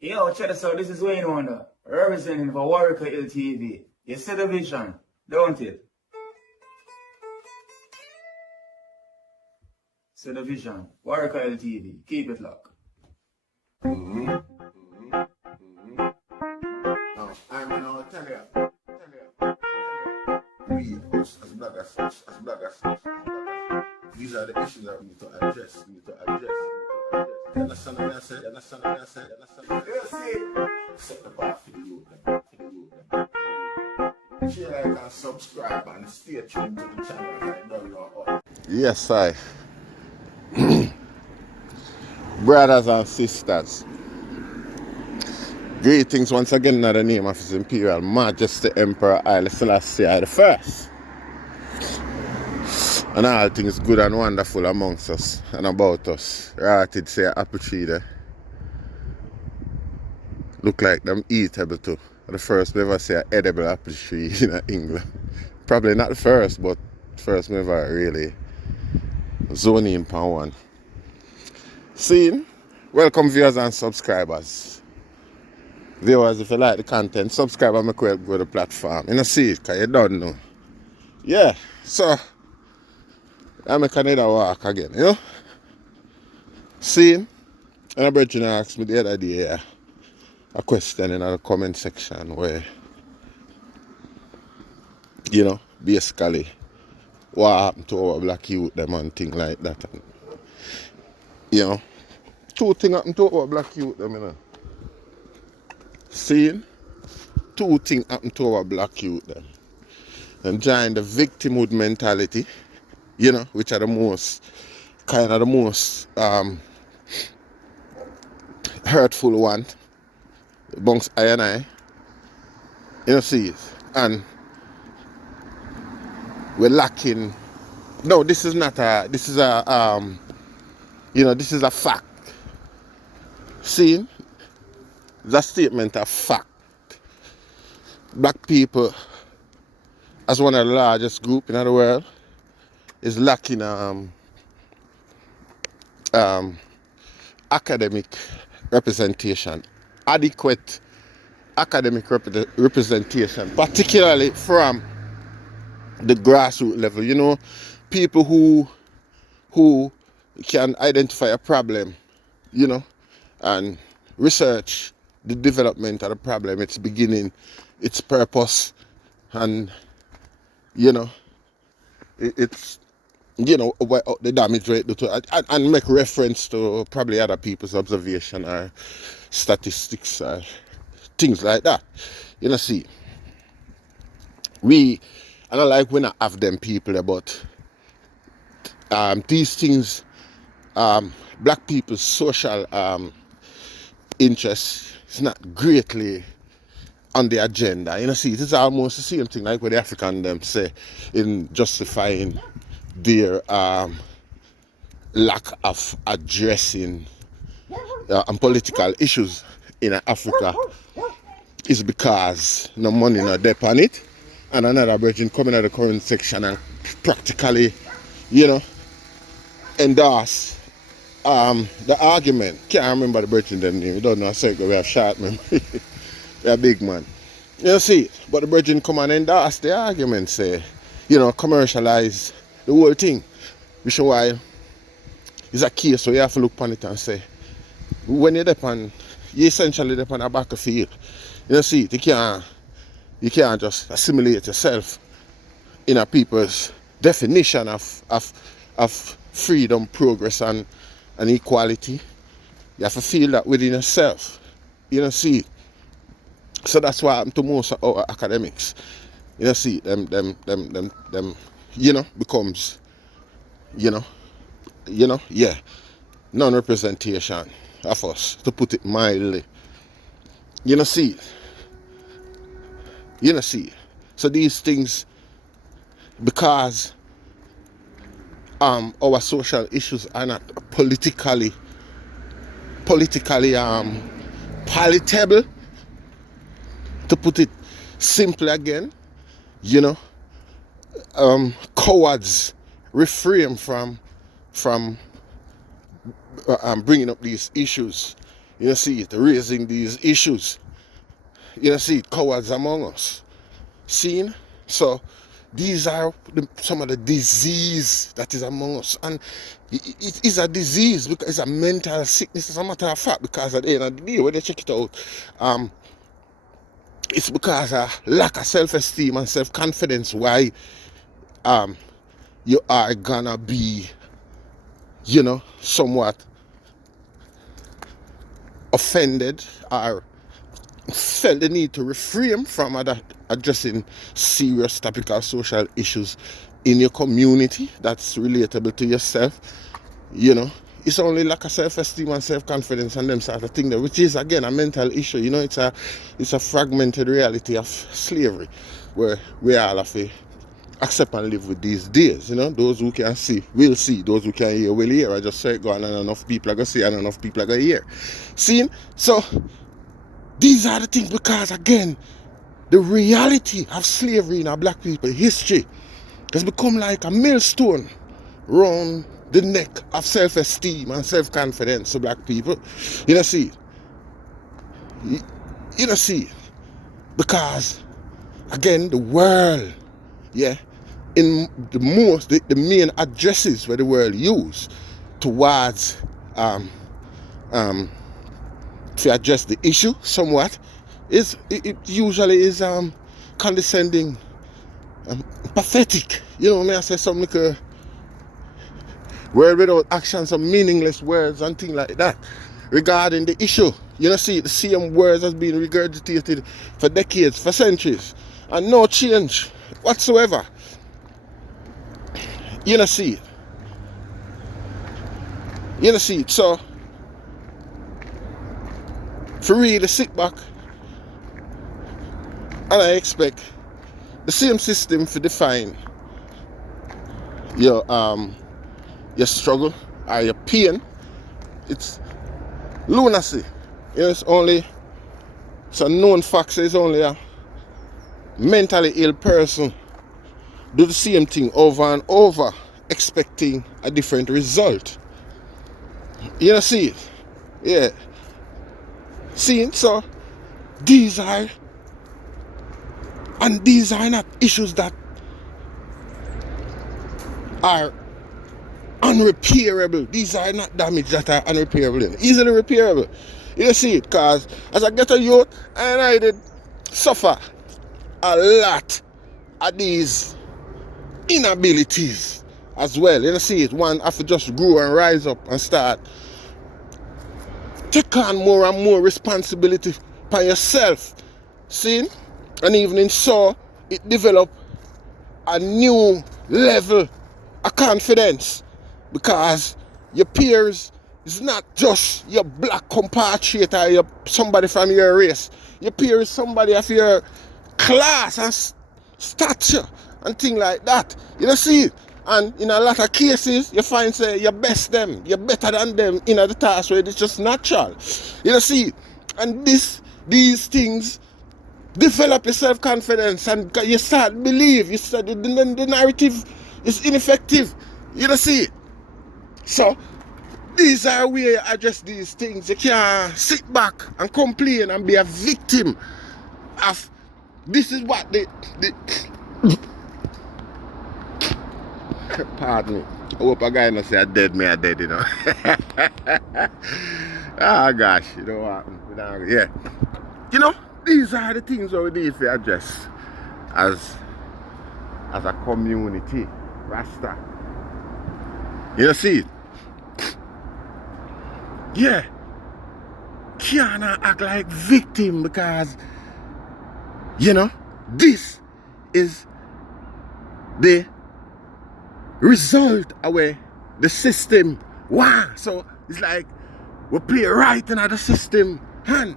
Yo, check this out. This is Wayne Wonder, representing for Warwick LTV. You see the vision, don't it? See the vision. Warwick LTV. Keep it locked. No, I'm gonna tell you. We, as bloggers, these are the issues that we need to address. You understand what I said? You see? Set the bar for the youth. Share, like, and subscribe, and stay tuned to the channel. I don't know all. Yes, I. Brothers and sisters, greetings once again in the name of His Imperial Majesty Emperor Haile Selassie I the First, and all things good and wonderful amongst us and about us. Rated say apple tree there. Look like them eatable too. The first we ever see an edible apple tree in England. Probably not the first, but first we ever really zone in upon one. Scene, welcome viewers and subscribers. Viewers, if you like the content, subscribe and make well go to the platform. You know, see it, because you don't know. Yeah, so I make another walk again, you know. Scene, and a brethren asked me the other day a question in the comment section where, you know, basically what happened to our black youth them and things like that. And, you know, two things happened to our black youth them, you know. Seeing two things happen to our black youth then. And join the victimhood mentality, you know, which are the most hurtful one amongst I and I. You know, see it. And we're lacking. No, this is a you know, this is a fact. Seeing the statement of fact. Black people, as one of the largest groups in the world, is lacking academic representation, adequate academic representation, particularly from the grassroots level. You know, people who can identify a problem, you know, and research the development of the problem, its beginning, its purpose, and you know, it's, you know, the damage rate and make reference to probably other people's observation or statistics or things like that. You know, see, I don't like when I have them people about these things, black people's social interest is not greatly on the agenda. You know, see, it is almost the same thing like what the African them say in justifying their lack of addressing political issues in Africa is because no money no dep on it, and another virgin coming out of the current section and practically, you know, endorse the argument. Can't remember the virgin them name. You don't know a circle, we have short memory. We are big man. You see, but the virgin come and endorse the argument, say, you know, commercialize the whole thing. Which is why it's a case so you have to look upon it and say, when you're depend, you essentially depend on a battlefield. You know, see, you can't just assimilate yourself in a people's definition of freedom, progress, and equality. You have to feel that within yourself. You know, see. So that's why happened to most of our academics. You know, see, them, you know, becomes, you know, yeah, non-representation of us, to put it mildly. You know, see. So these things, because our social issues are not politically palatable, to put it simply again, you know, cowards refrain from bringing up these issues You see it, raising these issues. You see it, cowards among us. Seen? So these are some of the disease that is among us. And it is a disease because it's a mental sickness, as a matter of fact, because at the end of the day, when they check it out, it's because of lack of self-esteem and self-confidence why you are gonna be, somewhat offended or felt the need to refrain from addressing serious topical social issues in your community that's relatable to yourself. It's only lack of self-esteem and self-confidence and them sort of thing there, which is again a mental issue. It's a fragmented reality of slavery where we all have to accept and live with these days. Those who can see will see, those who can hear will hear. I just say it go on, and enough people are gonna see and enough people are gonna hear. See? So these are the things, because again, the reality of slavery in our black people history has become like a millstone round the neck of self-esteem and self-confidence of black people. You see because again, the world, in the main addresses where the world use towards to address the issue somewhat it usually is condescending, pathetic. I say something like a word without action, some meaningless words and things like that regarding the issue. See, the same words has been regurgitated for decades, for centuries, and no change whatsoever. See it. So for real, to sit back and I expect the same system to define your struggle or your pain. It's lunacy. It's a known fact. It's only a mentally ill person do the same thing over and over, expecting a different result. See it? Yeah. See, so these are not issues that are unrepairable. These are not damage that are unrepairable. Easily repairable. See it? Because as I get a youth, and I did suffer a lot of these inabilities as well. See it? One have to just grow and rise up and start take on more and more responsibility by yourself. See? And even in so, it develop a new level of confidence, because your peers is not just your black compatriot or somebody from your race. Your peer is somebody of your class and stature and things like that. See it? And in a lot of cases, you find say you're better than them in the task where it's just natural. See, and these things develop your self-confidence, and you start believe. You start the narrative is ineffective. See, so these are where you address these things. You can't sit back and complain and be a victim of this is what the pardon me. I hope a guy not say I dead, Ah, gosh, what happened? Yeah. These are the things that we need to address as a community. Rasta. See it? Yeah. Can't act like victim, because this is the result of where the system so it's like we play right in the system hand.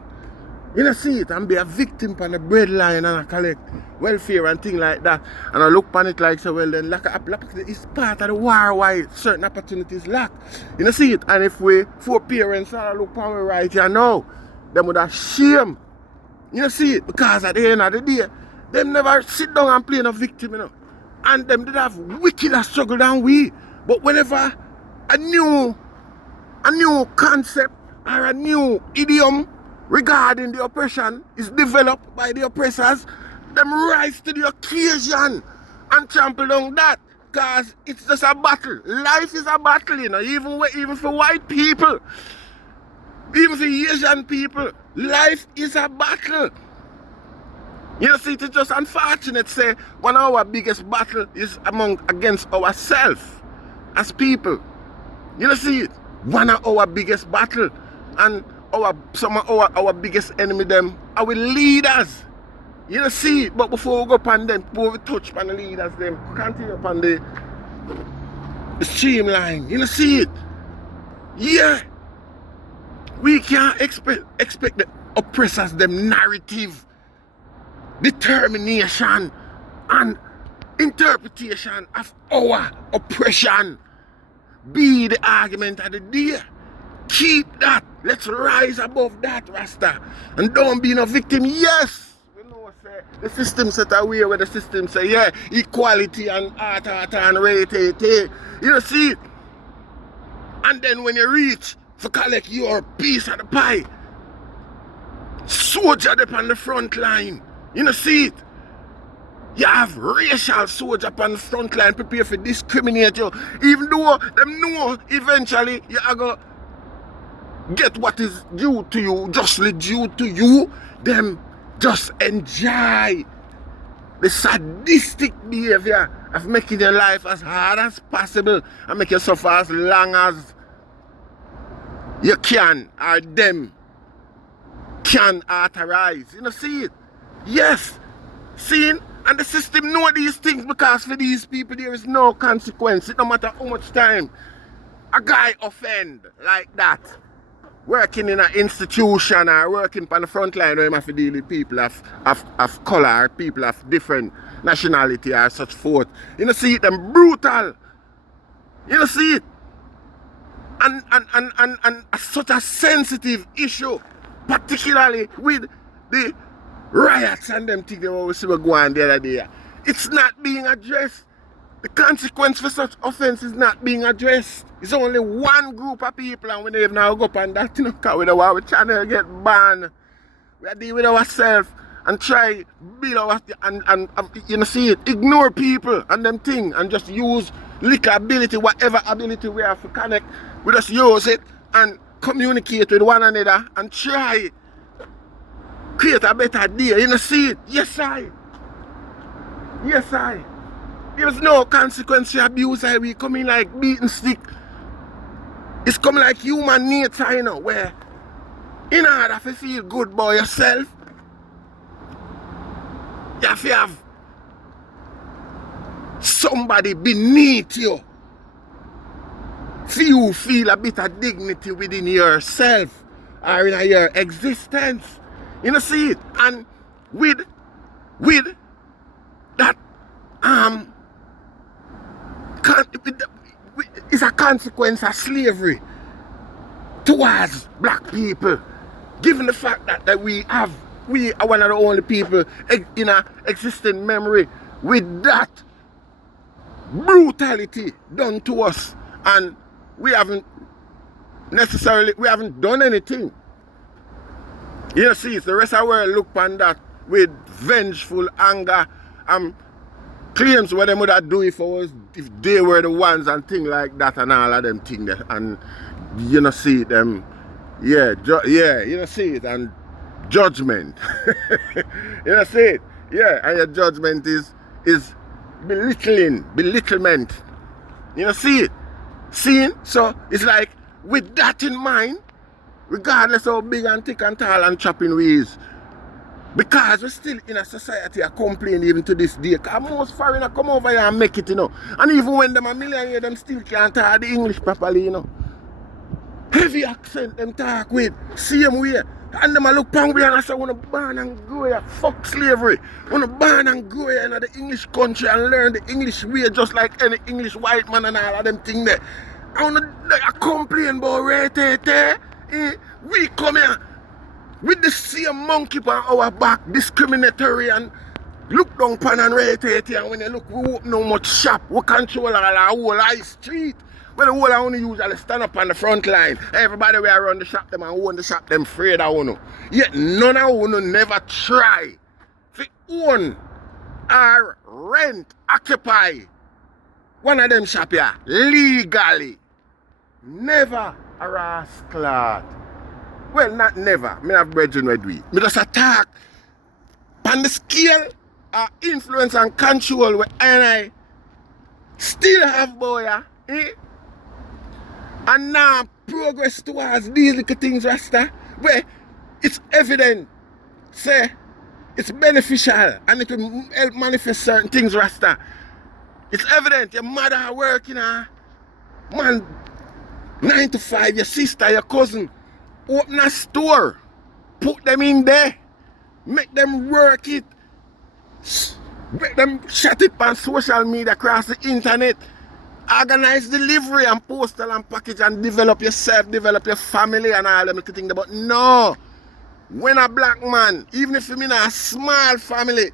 See it, and be a victim on the breadline, and I collect welfare and things like that. And I look upon it like, so well then it's part of the war why certain opportunities lack. See it? And if we four parents all look upon me right here now, them would have shame. See it? Because at the end of the day, them never sit down and play no victim, And them did have wickeder struggle than we. But whenever a new concept or a new idiom regarding the oppression is developed by the oppressors, them rise to the occasion and trample down that. Because it's just a battle. Life is a battle, you know, even for white people, even for Asian people. Life is a battle. You see, it's just unfortunate, say, one of our biggest battle is against ourselves as people. You see it? One of our biggest battle. And some of our biggest enemy, them, our leaders. You see it? But before we go upon them, before we touch upon the leaders, them, continue upon the streamline. You see it? Yeah. We can't expect the oppressors, them narrative, determination and interpretation of our oppression be the argument of the day. Keep that. Let's rise above that, Rasta. And don't be no victim. Yes, we know, say, the system set away where the system say, yeah, equality and art and rate. You see it? And then when you reach to collect your piece of the pie, soldier up on the front line. You see it? You have racial soldier up on the front line prepare for discriminate you. Even though them know eventually you are going to get what is due to you, justly due to you, them just enjoy the sadistic behavior of making your life as hard as possible and make you suffer as long as you can, or them can authorize. You see it? Yes. Seeing? And the system know these things because for these people there is no consequence. It no matter how much time a guy offend like that, working in an institution or working on the front line where you have to deal with people of color, people of different nationality or such forth. You see it? Them brutal. You see it? And such a sensitive issue, particularly with the riots and them things that we see go on the other day. It's not being addressed. The consequence for such offense is not being addressed. It's only one group of people and we don't even now go up on that, you know, because we don't want our channel get banned. We are dealing with ourselves and try build our and you see it, ignore people and them thing and just use little ability, whatever ability we have to connect, we just use it and communicate with one another and try create a better day. You see it? Yes, I. Yes, I. There's no consequence to abuse. We coming like beaten stick. It's coming like human nature, you know, where in order to feel good by yourself, you have to have somebody beneath you. You feel a bit of dignity within yourself or in your existence. You know, see it? And with that it's a consequence of slavery towards black people, given the fact that we are one of the only people in a existing memory with that brutality done to us, and we haven't done anything. You see, the rest of the world look upon that with vengeful anger and claims what they would have do if they were the ones and things like that and all of them things there. And you know see them, yeah, you know see it, and judgment. You know see it, yeah, and your judgment is belittlement. You know see it, seeing? So it's like with that in mind, regardless how big and thick and tall and chopping we is, because we're still in a society a complain even to this day. Because most foreigners come over here and make it, you know. And even when them a millionaire, them still can't talk the English properly, you know. Heavy accent them talk with, same way. And them a look pang we and I say, wanna born and grow here, fuck slavery. Wanna born and grow here in the English country and learn the English way just like any English white man and all of them things there. I wanna complain about rate. We come here with the same monkey on our back, discriminatory and look down pan and rate and when you look, we open no much shop, we control all our whole high street. Well, the whole of you usually stand up on the front line. Everybody we around the shop them and own the shop them afraid of you. Yet none of you never try to own or rent, occupy one of them shop here legally. Never a rascal. Well, not never. Me have brethren who do it. Me just attack on the scale of influence and control where I still have, boy, eh? And now progress towards these little things, Rasta, where it's evident, say, it's beneficial and it will help manifest certain things, Rasta. It's evident your mother working, man, 9 to 5, your sister, your cousin, open a store, put them in there, make them work it, make them shut it on social media across the internet, organize delivery and postal and package and develop yourself, develop your family and all them things. But no, when a black man, even if he's in a small family,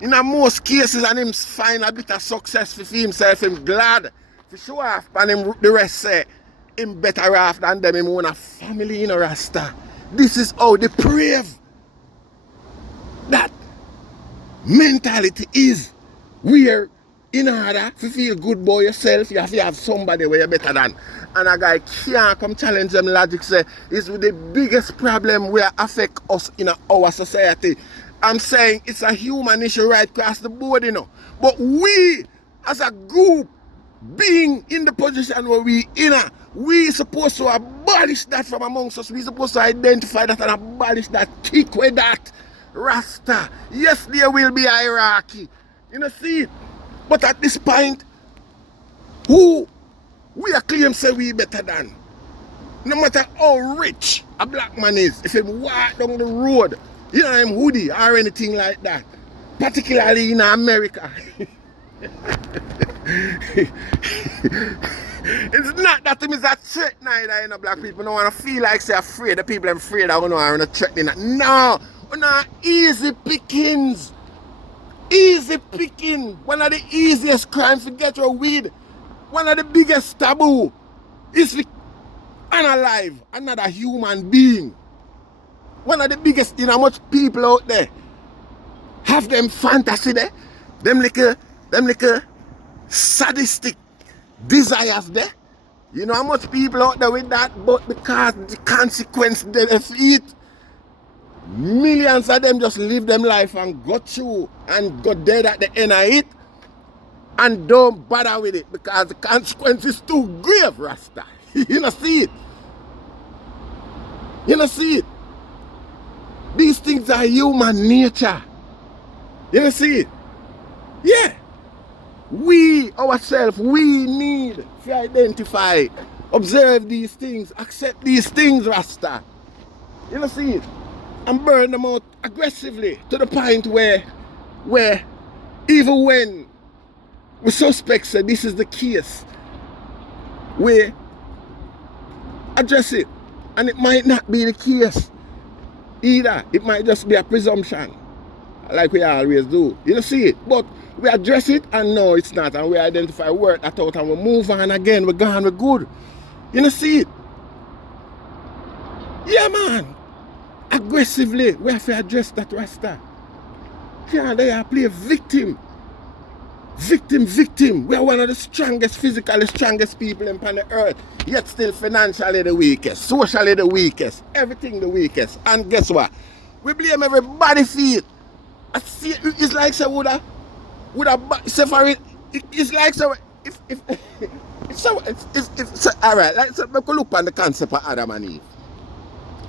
in a most cases and him find a bit of success for himself, him glad to show off and him the rest say him better off than them, him own a family in a Rasta. This is how depraved that mentality is. Where in order to feel good about yourself, you have to have somebody where you're better than. And a guy can't come challenge them logic say is the biggest problem where affect us in our society. I'm saying it's a human issue right across the board, you know. But we as a group being in the position where we supposed to abolish that from amongst us. We supposed to identify that and abolish that, kick with that. Rasta. Yes, there will be hierarchy. You know, see it. But at this point, who we are claim say we better than? No matter how rich a black man is, if he walk down the road, you know him hoodie or anything like that, particularly in America. It's not that him is a threat neither, you know, black people don't want to feel like they're afraid. The people are afraid of you are not threatening that. No, easy pickings. Easy picking. One of the easiest crimes to get your weed. One of the biggest taboo is to unalive another human being. One of the biggest, you know, much people out there have them fantasy there, them little sadistic desires there. You know how much people out there with that, but because the consequence they eat, millions of them just live them life and go through and go dead at the end of it and don't bother with it because the consequence is too grave, Rasta. You know see it. You know see it. These things are human nature. You know see it. Yeah. We ourselves, we need to identify, observe these things, accept these things, Rasta. You know see it. And burn them out aggressively to the point where even when we suspect that this is the case, we address it. And it might not be the case either. It might just be a presumption, like we always do. You know, see it. But we address it and no, it's not. And we identify, work that out, and we move on again. We're gone, we're good. You know, see it. Yeah, man. Aggressively, we have to address that, Rasta. Can't they play victim? Victim. We are one of the strongest, physically strongest people on the earth, yet still financially the weakest, socially the weakest, everything the weakest. And guess what? We blame everybody for it. I see it, it's like say woulda separate. It's like so if it's alright, like so we could look on the concept of Adam and Eve.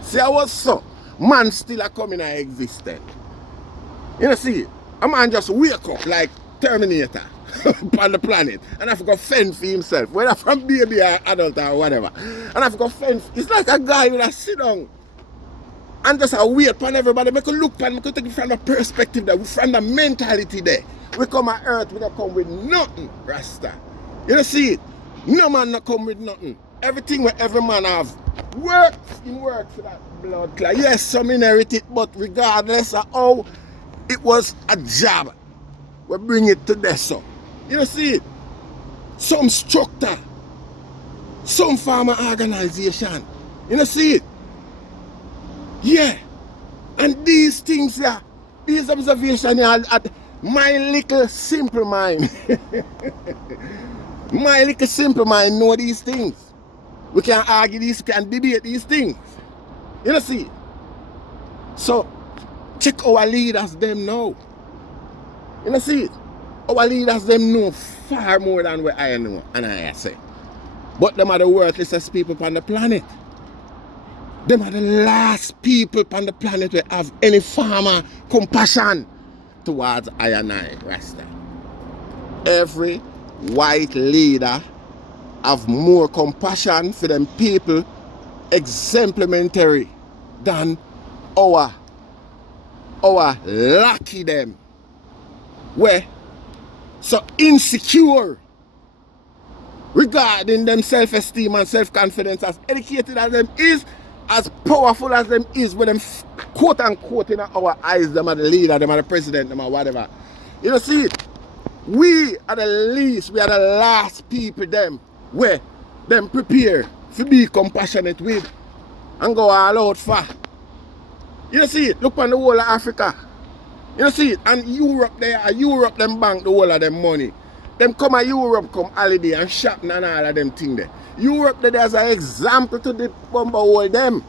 See I was so man still a coming and existed. You know see it? A man just wake up like Terminator on the planet and have to go fend for himself, whether from baby or adult or whatever. And have to go fend. It's like a guy with a sit down and just a wait upon everybody. Make a look and make a take it from the perspective there, from the mentality there. We come on earth, we don't come with nothing, Rasta. You know see it? No man not come with nothing. Everything where every man have works for that blood clot. Yes, some inherit it, but regardless of how it was a job, we bring it to this so. You know see it? Some structure some farmer organization. You know, see it? Yeah. And these things, yeah, these observations are at my little simple mind. My little simple mind know these things. We can argue these, we can debate these things. You know, see? So, check our leaders, them know. You know, see it? Our leaders, them know far more than what I know, and I say. But them are the worthlessest people on the planet. Them are the last people on the planet who have any farmer compassion towards I and I, Rasta. Every white leader have more compassion for them people exemplimentary than our lucky them. Where so insecure regarding them self-esteem and self-confidence, as educated as them is, as powerful as them is, with them quote unquote in our eyes, them are the leader, them are the president, them are whatever. You know, see it? We are the least, we are the last people them where them prepare to be compassionate with and go all out for. You know, see it? Look on the whole of Africa. You know, see it? And Europe there, Europe them bank the whole of them money. Them come to Europe, come holiday and shopping and all of them things there. Europe there's an example to the bumper all them.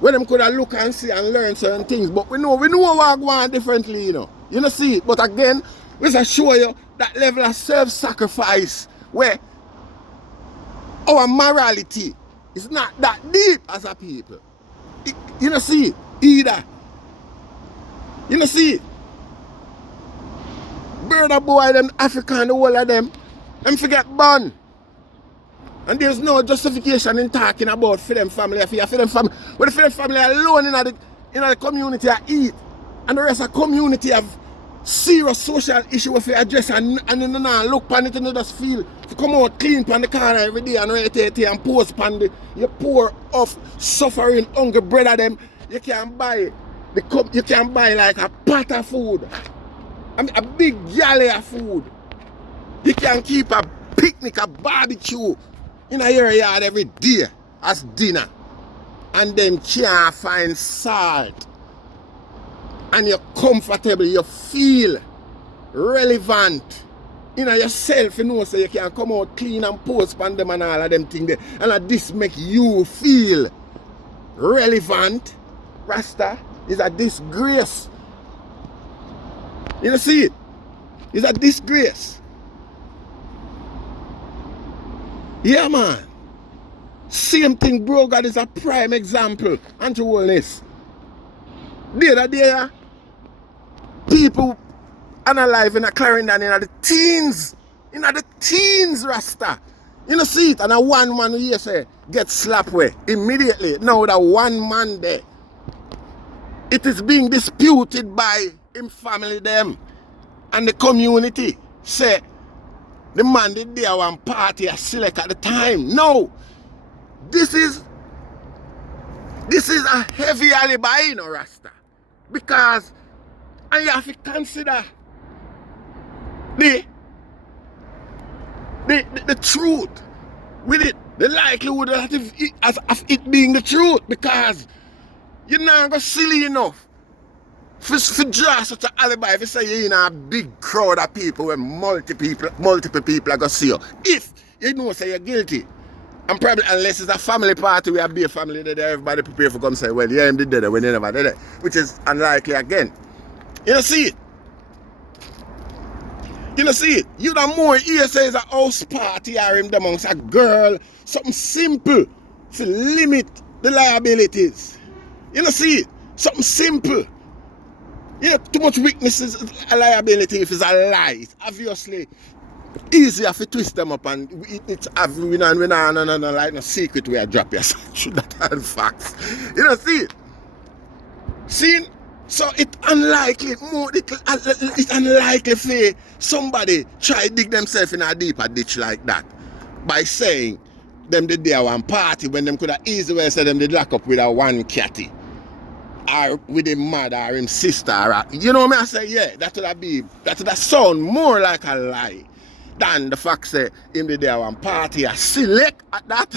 Where them could have look and see and learn certain things. But we know what going on differently, you know. You know, see it? But again, we shall show you that level of self-sacrifice where our morality is not that deep as a people. You know, see it? Either. You know, see it? Brother boy, them African, the whole of them forget born. And there's no justification in talking about for them family, for them family. But for them family alone in the community I eat. And the rest of the community have serious social issue if you address and you know, look on it and you just feel to come out clean on the corner every day and write it and post on the you pour off suffering hungry bread of them. You can buy you can buy like a pot of food. I mean a big galley of food. You can keep a picnic, a barbecue in your yard every day as dinner. And then can't find salt. And you're comfortable, you feel relevant. You know yourself, you know, so you can come out clean and post on them and all of them things there. And this make you feel relevant. Rasta is a disgrace. You know, see it? It's a disgrace. Yeah, man. Same thing, bro. God is a prime example. Anti wellness. The other day, people unalive in a Clarendon in the teens. In the teens, Rasta. You know, see it? And a one man here say, get slapped away immediately. Now that one man there. It is being disputed by him family them and the community. Say, the man did there one party a select at the time. No. This is a heavy alibi, you know, Rasta. Because and you have to consider the truth with it, the likelihood of it being the truth, because you're not going silly enough for draw such an alibi if you say you're in a big crowd of people where multiple people are going to see you. If you know say you're guilty, and probably unless it's a family party where be a family that everybody prepare for come say, well, yeah, him did that when they never did it, which is unlikely again. You don't see it. You don't see it. You don't more here say it's a house party or him amongst a girl, something simple to limit the liabilities. You don't see it. Something simple. You know, too much weakness is a liability if it's a lie. It's obviously easier to twist them up and it's we know like no secret where I drop you. Should that have facts. You know, see it? See? So it's unlikely, it's unlikely for somebody try dig themselves in a deeper ditch like that by saying them did there one party when them could have easily said them did lock up with a one catty or with him mother or him sister or you know what I say? Yeah, that would have sound more like a lie than the fact say him be there one party a select at that.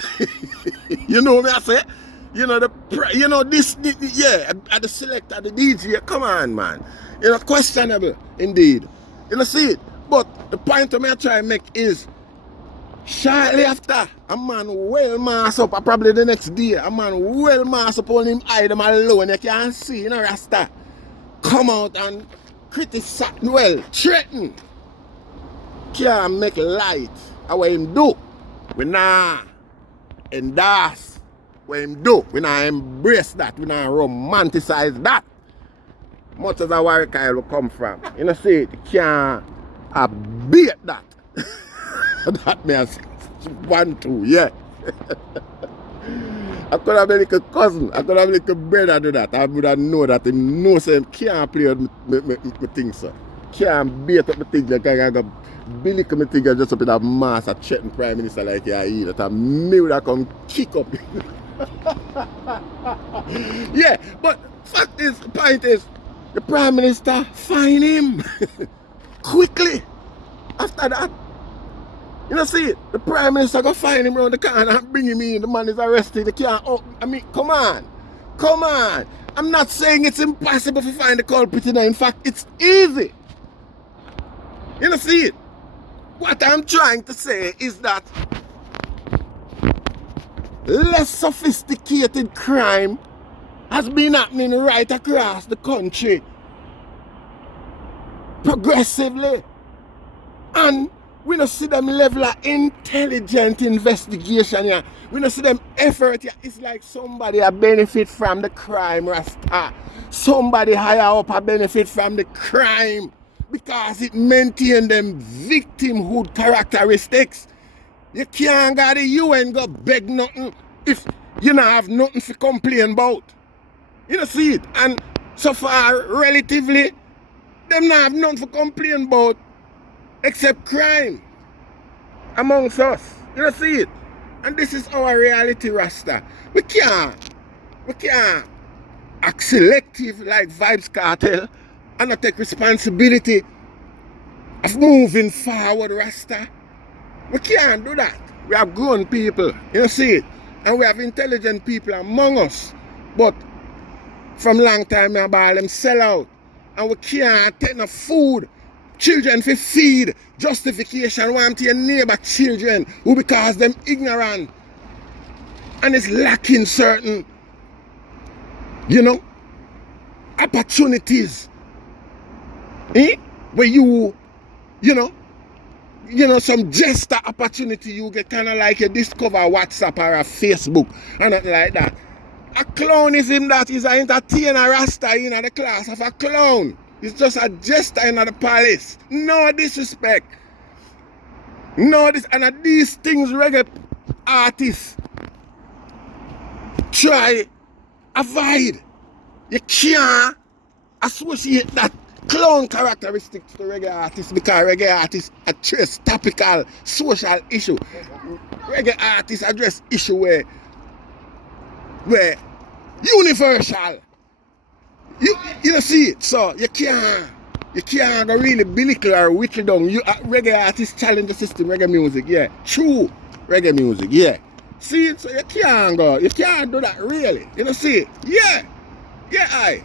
You know me I say? You know yeah, at the select at the DJ. Come on, man. You know, questionable indeed. You know, see it. But the point I try to make is shortly after, a man well mass up, probably the next day, a man well mass up on him eye them alone. You can't see, you know, Rasta come out and criticize, well, threaten. Can't make light of what him do. We nah endorse what him do. We nah embrace that. We nah romanticize that. Much as a warrior will come from. You know, see it, you can't abate that. That means 1, 2, yeah. I could have a little cousin, I could have a little brother do that. I would have known that him knows him can't play with my things, sir. Can't beat up my things like I got Billy come thing just up in that mass a threaten Prime Minister like you eat that and me would have come kick up. Yeah, but fact is, the point is, the Prime Minister fine him quickly after that. You know, see it? The Prime Minister go find him around the corner and bring him in. The man is arrested. They can't. Oh, I mean, come on. Come on. I'm not saying it's impossible to find the culprit. In fact, it's easy. You know, see it? What I'm trying to say is that less sophisticated crime has been happening right across the country progressively. And we don't see them level of intelligent investigation here. We don't see them effort here. It's like somebody a benefit from the crime, Rasta. Somebody higher up a benefit from the crime because it maintain them victimhood characteristics. You can't go to the UN go beg nothing if you don't have nothing to complain about. You know, see it? And so far, relatively, them not have nothing to complain about except crime amongst us. You know, see it? And this is our reality, Rasta. We can't act selective like Vibes Cartel and not take responsibility of moving forward, Rasta. We can't do that. We have grown people, you know, see it? And we have intelligent people among us. But from long time, we have all them sell out. And we can't take no food. Children for feed. Justification want to your neighbor children who because them ignorant. And it's lacking certain, you know, opportunities. Where you know, some jester opportunity you get kind of like you discover WhatsApp or a Facebook and nothing like that. A clownism that is an entertainer Rasta in the class of a clown. It's just a jester in the palace. No disrespect. No this and these things reggae artists try avoid. You can't associate that clown characteristics to reggae artists because reggae artists address topical social issue. Reggae artists address issue where universal. You don't see it, so you can't go really belittle or whittle down. Reggae artists challenge the system, reggae music, yeah. True reggae music, yeah. See it, so you can't do that really. You know, see it? Yeah. Yeah, aye.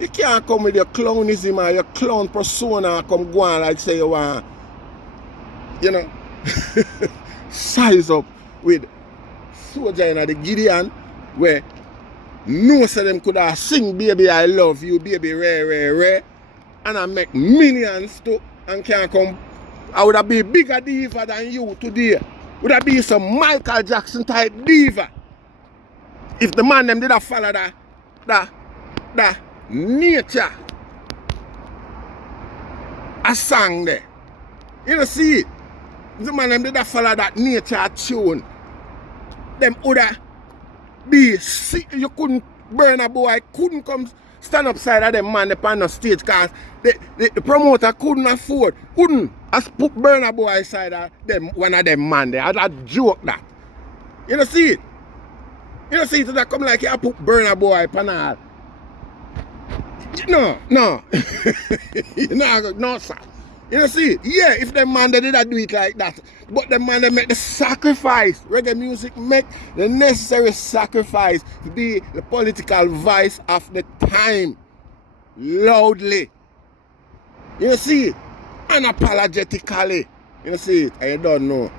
You can't come with your clownism or your clown persona and come go on like say you want, you know, size up with soldier in the Gideon where most of them could have sing Baby I Love You, Baby Rare, and I make millions too and can't come. I would have been a bigger diva than you today. Would have been some Michael Jackson type diva. If the man them did have follow that nature a song there. You know, see it? The man them did have follow that nature tune. Them would have be sick. You couldn't burn a boy, couldn't come stand upside of them man upon the stage because the promoter couldn't afford, couldn't put burn a boy side of them, one of them man there. I joke that. You know, see it? You know, see it that come like you put burn a boy upon all. No. No, sir. You know see it? Yeah, if the man they did not do it like that. But the man they make the sacrifice. Reggae music make the necessary sacrifice to be the political voice of the time. Loudly. You see it? Unapologetically. You see it? I don't know.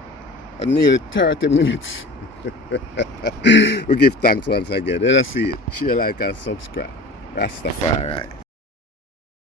Nearly 30 minutes. We give thanks once again. You see it? Share, like, and subscribe. Rastafari.